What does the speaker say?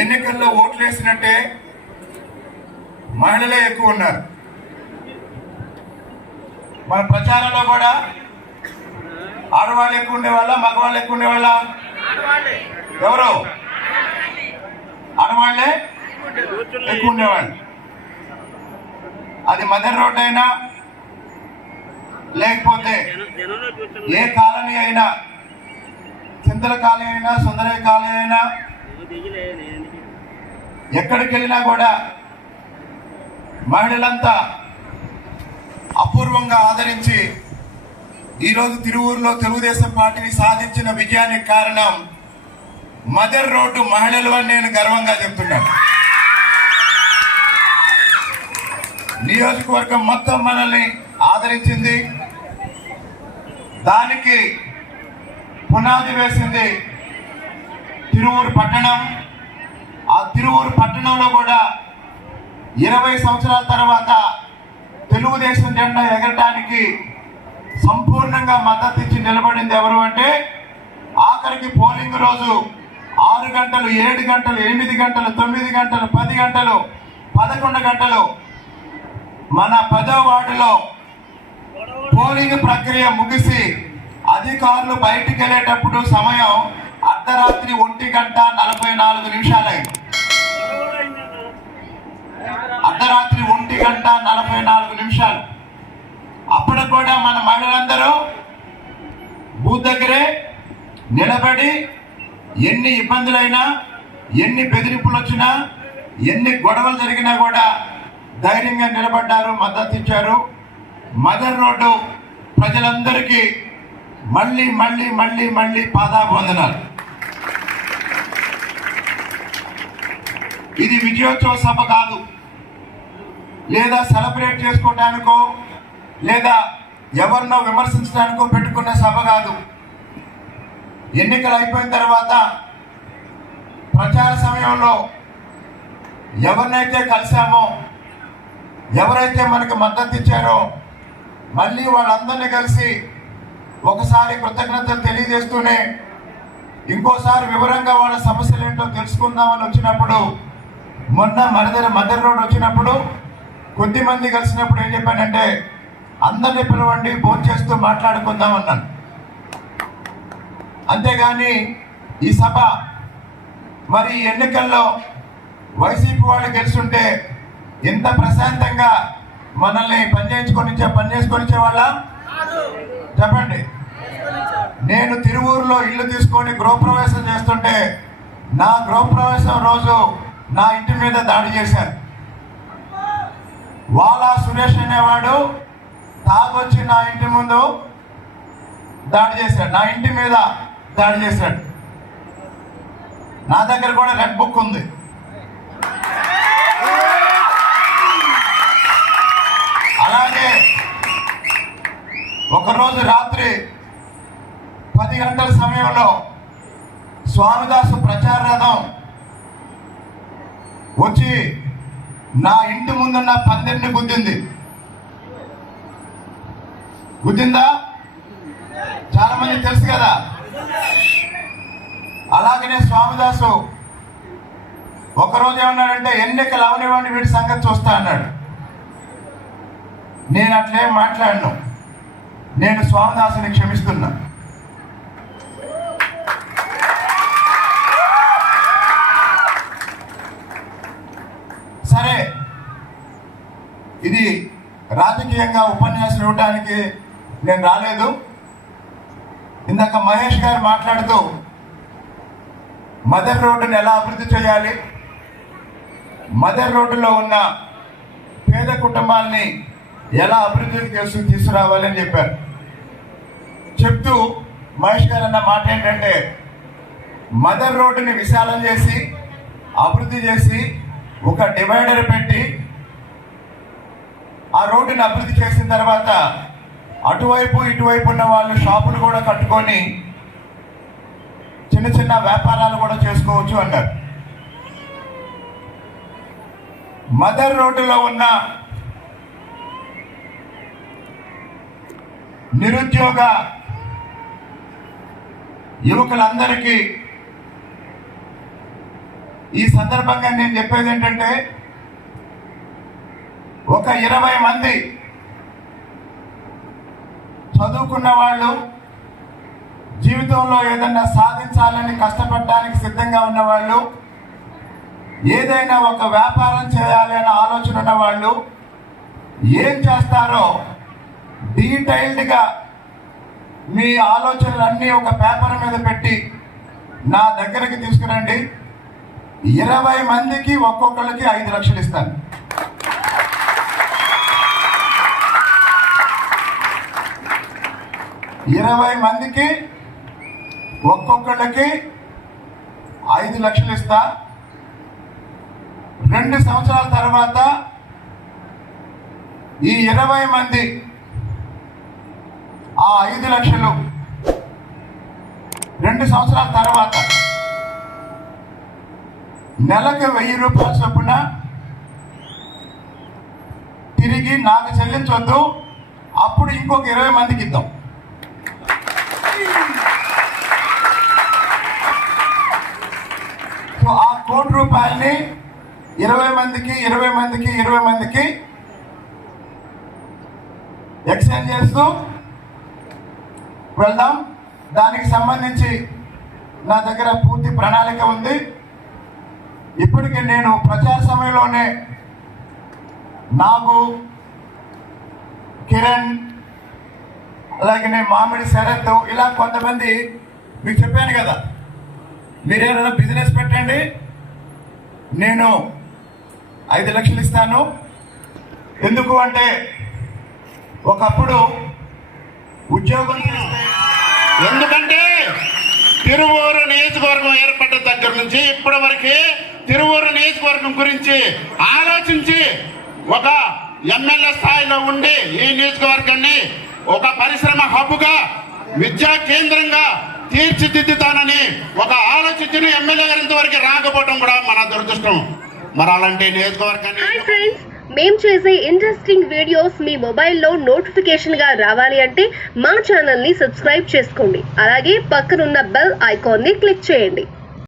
ఎన్నికల్లో ఓట్లు వేసినట్టే మహిళలే ఎక్కువ ఉన్నారు. మన ప్రచారంలో కూడా ఆడవాళ్ళు ఎక్కువ ఉండేవాళ్ళ మగవాళ్ళు ఎక్కువ ఉండేవాళ్ళ? ఎవరు? ఆడవాళ్ళే ఎక్కువ ఉండేవాళ్ళు. అది మదర్ రోడ్ అయినా లేకపోతే ఏ కాలనీ అయినా చింతల కాలనీ అయినా సుందరే కాలనీ అయినా ఎక్కడికి వెళ్ళినా కూడా మహిళలంతా అపూర్వంగా ఆదరించి ఈరోజు తిరువూరులో తెలుగుదేశం పార్టీని సాధించిన విజయానికి కారణం మదర్ రోడ్డు మహిళలు అని నేను గర్వంగా చెప్తున్నాను. నియోజకవర్గం మొత్తం మనల్ని ఆదరించింది. దానికి పునాది వేసింది. తిరువూరు పట్టణం. ఆ తిరువూరు పట్టణంలో కూడా ఇరవై సంవత్సరాల తర్వాత తెలుగుదేశం జెండా ఎగరటానికి సంపూర్ణంగా మద్దతు ఇచ్చి నిలబడింది ఎవరు అంటే ఆఖరికి పోలింగ్ రోజు ఆరు గంటలు ఏడు గంటలు ఎనిమిది గంటలు తొమ్మిది గంటలు పది గంటలు పదకొండు గంటలు మన పదో వార్డులో పోలింగ్ ప్రక్రియ ముగిసి అధికారులు బయటికి వెళ్ళేటప్పుడు సమయం అర్ధరాత్రి ఒంటి గంట నలభై నాలుగు నిమిషాలైంది అర్ధరాత్రి ఒంటి గంట నలభై నాలుగు నిమిషాలు. అప్పుడు కూడా మన మహిళలందరూ బూత్ దగ్గరే నిలబడి ఎన్ని ఇబ్బందులైనా ఎన్ని బెదిరింపులు వచ్చినా ఎన్ని గొడవలు జరిగినా కూడా ధైర్యంగా నిలబడ్డారు మద్దతు ఇచ్చారు. మదర్ రోడ్డు ప్రజలందరికీ మళ్ళీ మళ్ళీ మళ్ళీ మళ్ళీ పాదాబంధనాలు ఇది విజయోత్సవ సభ కాదు. లేదా సెలబ్రేట్ చేసుకోవటానికో లేదా ఎవరినో విమర్శించడానికో పెట్టుకున్న సభ కాదు. ఎన్నికలు అయిపోయిన తర్వాత ప్రచార సమయంలో ఎవరినైతే కలిసామో ఎవరైతే మనకు మద్దతు ఇచ్చారో మళ్ళీ వాళ్ళందరినీ కలిసి ఒకసారి కృతజ్ఞతలు తెలియజేస్తూనే ఇంకోసారి వివరంగా వాళ్ళ సమస్యలు ఏంటో తెలుసుకుందామని వచ్చినప్పుడు మొన్న మరదర మదర్ రోడ్ వచ్చినప్పుడు కొద్దిమంది కలిసినప్పుడు ఏం చెప్పానంటే అందరినీ పిలవండి ఫోన్ చేస్తూ మాట్లాడుకుందాం అన్నాను అంతేగాని ఈ సభ మరి ఈ ఎన్నికల్లో వైసీపీ వాళ్ళు గెలుచుంటే ఎంత ప్రశాంతంగా మనల్ని పనిచేయించుకొని పనిచేసుకొని పని చేసుకొని వాళ్ళ? చెప్పండి. నేను తిరువూరులో ఇల్లు తీసుకొని గృహప్రవేశం చేస్తుంటే నా గృహప్రవేశం రోజు నా ఇంటి మీద దాడి చేశారు. వాలా సురేష్ అనేవాడు తాగొచ్చి నా ఇంటి ముందు దాడి చేశాడు. నా ఇంటి మీద దాడి చేశాడు. నా దగ్గర కూడా రెడ్ బుక్ ఉంది. అలాగే ఒకరోజు రాత్రి పది గంటల సమయంలో స్వామిదాసు ప్రచార రథం వచ్చి నా ఇంటి ముందున్న పందిరిని గుద్దింది. గుద్దిందా? చాలా మంది తెలుసు కదా. అలాగనే స్వామిదాసు ఒకరోజు ఏమన్నాడంటే ఎన్నికలు అవనివ్వండి వీడి సంగతి చూస్తా అన్నాడు. నేను అట్లేం మాట్లాడను. నేను స్వామిదాసుని క్షమిస్తున్నా. ఇది రాజకీయంగా ఉపన్యాసం ఇవ్వడానికి నేను రాలేదు. ఇందాక మహేష్ గారు మాట్లాడుతూ మదర్ రోడ్డుని ఎలా అభివృద్ధి చేయాలి? మదర్ రోడ్డులో ఉన్న పేద కుటుంబాల్ని ఎలా అభివృద్ధి చేసి తీసుకురావాలని చెప్పారు. చెప్తూ మహేష్ గారు అన్న మాట ఏంటంటే మదర్ రోడ్డుని విశాలం చేసి అభివృద్ధి చేసి ఒక డివైడర్ పెట్టి ఆ రోడ్డుని అభివృద్ధి చేసిన తర్వాత అటువైపు ఇటువైపు ఉన్న వాళ్ళు షాపులు కూడా కట్టుకొని చిన్న చిన్న వ్యాపారాలు కూడా చేసుకోవచ్చు అన్నారు. మదర్ రోడ్డులో ఉన్న నిరుద్యోగ యువకులందరికీ ఈ సందర్భంగా నేను చెప్పేది ఏంటంటే ఒక ఇరవై మంది చదువుకున్న వాళ్ళు జీవితంలో ఏదైనా సాధించాలని కష్టపడడానికి సిద్ధంగా ఉన్నవాళ్ళు ఏదైనా ఒక వ్యాపారం చేయాలి అనే ఆలోచన ఉన్న వాళ్ళు ఏం చేస్తారో డీటెయిల్డ్గా మీ ఆలోచనలన్నీ ఒక పేపర్ మీద పెట్టి నా దగ్గరికి తీసుకురండి. ఇరవై మందికి ఒక్కొక్కరికి ఐదు లక్షలు ఇస్తాను. ఇరవై మందికి ఒక్కొక్కళ్ళకి ఐదు లక్షలు ఇస్తా. రెండు సంవత్సరాల తర్వాత ఈ ఇరవై మంది ఆ ఐదు లక్షలు రెండు సంవత్సరాల తర్వాత నెలకు వెయ్యి రూపాయల చొప్పున తిరిగి నాకు చెల్లించొద్దు. అప్పుడు ఇంకొక ఇరవై మందికి ఇద్దాం. రూపాయల్ని ఇరవై మందికి ఇరవై మందికి ఇరవై మందికి ఎక్స్చేంజ్ చేస్తూ వెళ్దాం. దానికి సంబంధించి నా దగ్గర పూర్తి ప్రణాళిక ఉంది. ఇప్పటికి నేను ప్రచార సమయంలోనే నాగు కిరణ్ అలాగే మామిడి శరత్ ఇలా కొంతమంది మీకు చెప్పాను కదా. మీరు ఏదైనా బిజినెస్ పెట్టండి. నేను ఐదు లక్షలు ఇస్తాను. ఎందుకు అంటే ఒకప్పుడు ఉద్యోగం చేస్తే ఎందుకంటే తిరువూరు నియోజకవర్గం ఏర్పడ్డ దగ్గర నుంచి ఇప్పటి వరకు తిరువూరు నియోజకవర్గం గురించి ఆలోచించి ఒక ఎమ్మెల్యే స్థాయిలో ఉండి ఈ నియోజకవర్గాన్ని ఒక పరిశ్రమ హబ్బుగా విద్యా కేంద్రంగా తీర్చిదిద్దుతానని ఒక ఆలోచించిన ఎమ్మెల్యే గారి ఇంతవరకు రాకపోవడం కూడా మన దురదృష్టం. మరి అలాంటి నియోజకవర్గాన్ని మేము చేసే ఇంట్రెస్టింగ్ వీడియోస్ మీ మొబైల్లో నోటిఫికేషన్గా రావాలి అంటే మా ఛానల్ని సబ్స్క్రైబ్ చేసుకోండి. అలాగే పక్కనున్న బెల్ ఐకాన్ని క్లిక్ చేయండి.